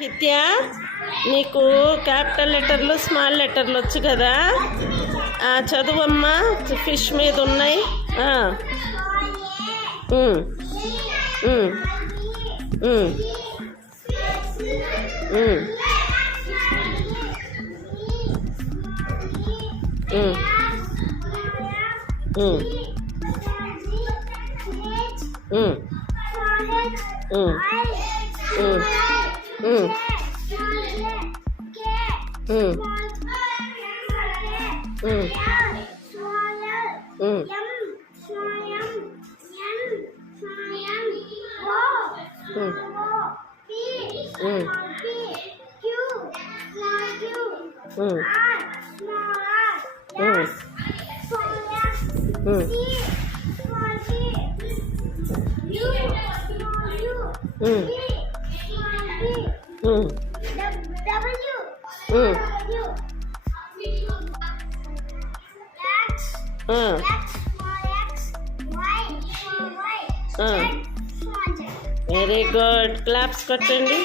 నిత్య, నీకు క్యాపిటల్ లెటర్లు స్మాల్ లెటర్లు వచ్చు కదా? చదువమ్మా. ఫిష్ మీద ఉన్నాయి. Very good. క్లాప్స్ కొట్టండి.